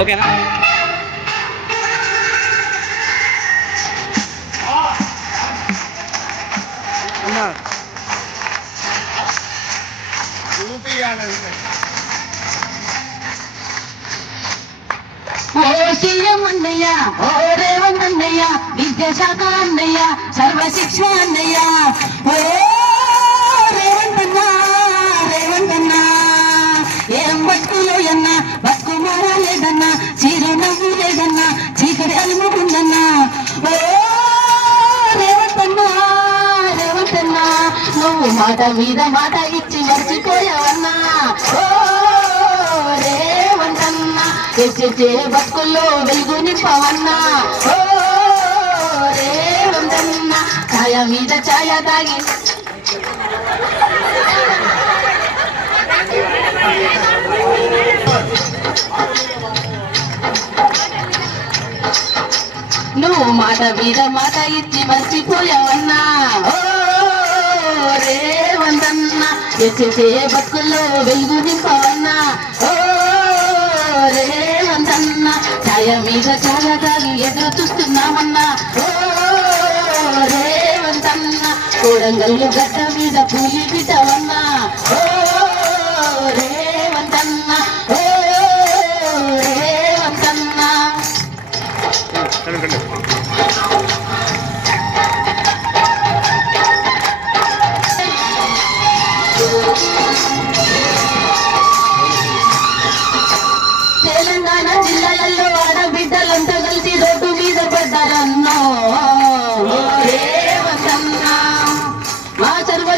ఓకేనా? సీఎం అన్నయ్య ఓ రేవంత్ అన్నయ్య విద్యాశాఖ అన్నయ్య సర్వశిక్ష అన్నయ్య. ఓ మాట మీద మాట ఇచ్చి మర్చిపోయావన్నా? ఓ రేవంత్ ఎచ్చే బతుకుల్లో వెలుగు నింపవన్నా? ఓ ఛాయ మీద ఛాయ తాగి. నువ్వు మాట మీద మాట ఇచ్చి మర్చిపోయావన్నా? ఓ రేవంతన్నా ఎచ్చే బతుకుల్లో వెలుగు నింపవన్నా ఓ రేవంతన్నా ఛాయ మీద ఛాయ తాగి ఎదురు చూస్తున్నామన్నా. ఓ రేవంతన్నా కోడంగల్లు గడ్డ మీద పూలి బిడ్డవన్నా ఓ రేవంతన్నా ఓ రేవంతన్నా.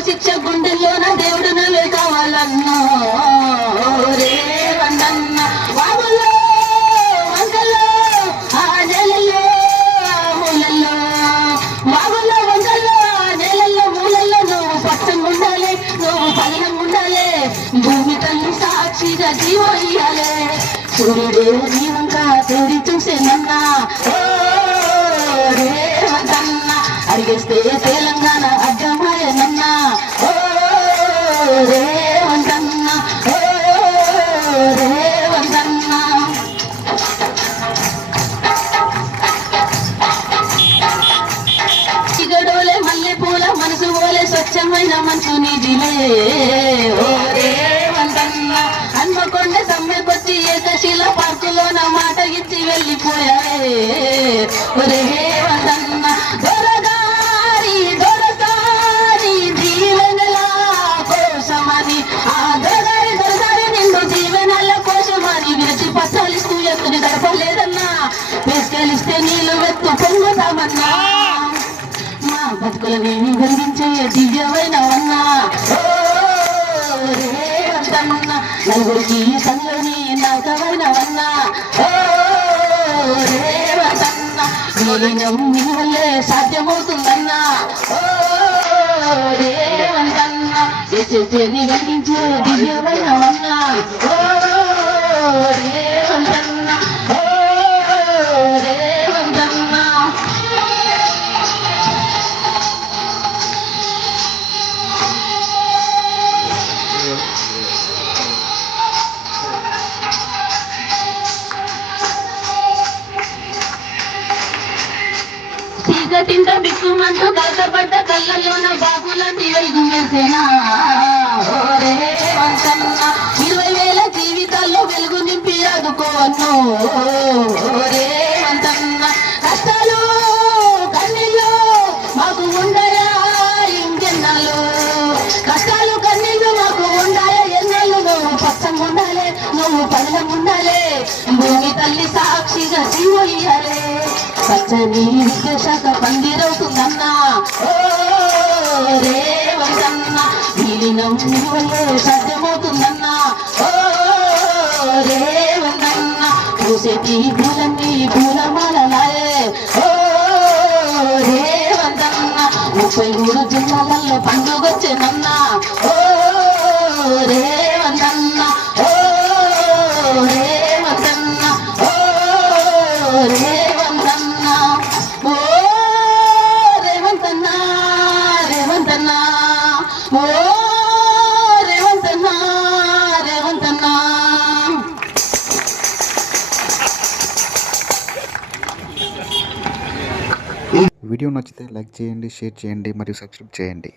శిక్ష ఉండాలి నువ్వు పల్లంగా ఉండాలి. భూమి తల్లి సాక్షిగా జీవం ఇయ్యాలి. సూర్యుడే నీవంక తోడి చూసేనన్నా అడిగేస్తే తెలంగాణ స్వచ్ఛమైన మంచు నిధిలే ఓ రేవంతన్న హన్మకొండ సమ్మెకొచ్చి ఏకశిల పార్కులోన మాట ఇచ్చి వెళ్ళిపోయారే ఓ రేవంతన్న దొరగారి దొరగారి జీవనల కోసమని ఆ దొరగారి దొరగారి నిండు జీవనాల కోసమని విరచి ఎత్తుని గడపలేదన్నా తీసుకెళ్ళిస్తే నీళ్ళు వెత్తు పొంగుతామన్నా. మా బతుకులనేమి వెలిగించే దివ్యమైన అన్నా? ఓ రేవంతన్న నలుగురికి సంగని నాగమైన అన్నా? ఓ రేవంతన్న నీలినం నీ వల్లే సాధ్యమవుతుందన్నా? ఓ రేవంతన్న చేసేది దివ్యమైన అన్నా? చీకటింత బిక్కుమంటూ కలకపడ్డ కళ్ళల్లోన బాబులంటి వెలుగు మెరిసేనా ఓ ఇరవై వేల జీవితాల్లో వెలుగు నింపి ఆదుకోను ఓ రేవంతన్న కష్టాలు కన్నీళ్ళు మాకు ఉండయా ఇంకెన్నాళ్ళు? కష్టాలు కన్నీళ్ళు మాకు ఉండాలి ఎన్నాళ్ళు నువ్వు పచ్చంగా ఉండాలి నువ్వు పళ్ళంగా ఉండాలి. భూమి తల్లి సాక్షిగా జీవ ఇయ్యాలి. పచ్చని విద్యాశాఖ పందిరవుతుందన్నా ఓ రేవంతన్న విలీనం సాధ్యమవుతుందన్నా. ఓ రేవంతన్న పూసేటి పూలన్నీ పూలమాలలాయే. ఓ రేవంతన్న ముప్పై మూడు జిల్లాలలో పండుగొచ్చేనన్నా. ఓ వీడియో నచ్చితే లైక్ చేయండి షేర్ చేయండి మరియు సబ్స్క్రైబ్ చేయండి.